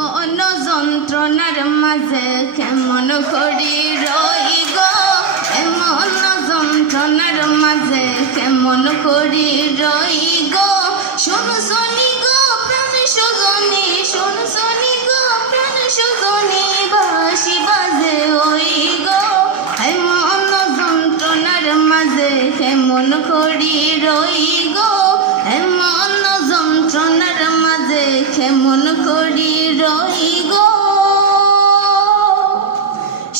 এমন যন্ত্রণার মাঝে কেমন করি রই গো, এমন যন্ত্রণার মাঝে কেমন করি রই গো। শুনছনি গো প্রাণ সুজনী, শুনছনি গো প্রাণ সুজনী, বাঁশি বাজে ওই গো। এমন যন্ত্রণার মাঝে কেমন করি রই গো, এমন যন্ত্রণার মাঝে কেমন করি রই গো।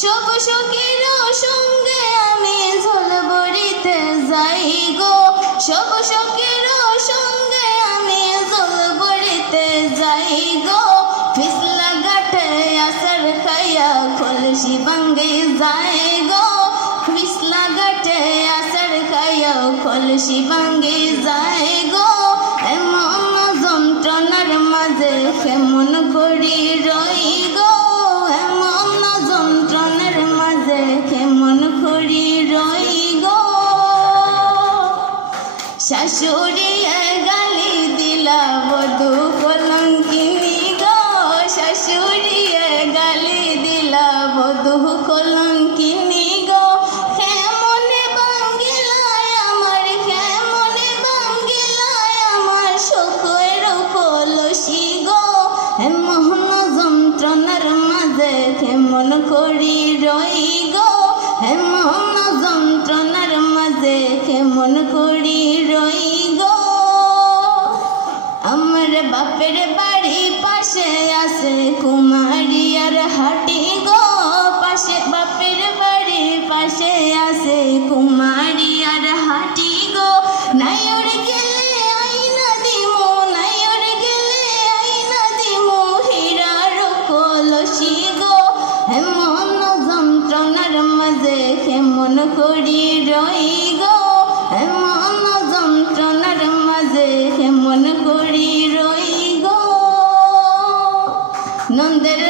সব সখীর সঙ্গে আমি ঝলবড়িতে যাই গো, সব সখীর সঙ্গে আমি ঝলবড়িতে যাই গো। ফিসলা ঘাটে আসার খাইয়া কলসি ভাঙ্গে যায় গো, ফিসলা ঘাটে আসার খাইয়া কলসি ভাঙ্গে যায় গো। এমন যন্ত্রণার মাঝে কেমন করি রই গো, এমন যন্ত্রণার মাঝে কেমন করি রই গো। শাশুড়ি গালি দিলা বধূ কলঙ্কিনী গো, শাশুড়ি গালি দিলা বধূ কলঙ্কিনী গো। কেমনে ভাঙ্গিলায় আমার, কেমনে ভাঙ্গিলায় আমার শোকের কলসি গো। এমন যন্ত্রণার মাঝে কেমন করি রই গো, এমন যন্ত্রণার মাঝে কেমন করি রই গো। আমার বাপের বাড়ি পাশে আছে কুমারিয়ার হাটি গো, পাশে বাপের বাড়ি পাশে আছে কুমারিয়ার হাটি গো। নাইর গেলে আইনা দিমু, নাইর গেলে আইনা দিমু হীরার কলসি গো। এমন যন্ত্রণার মাঝে কেমন করি রই গো, এমন যন্ত্রণার মাঝে কেমন করি রই গো। নন্দের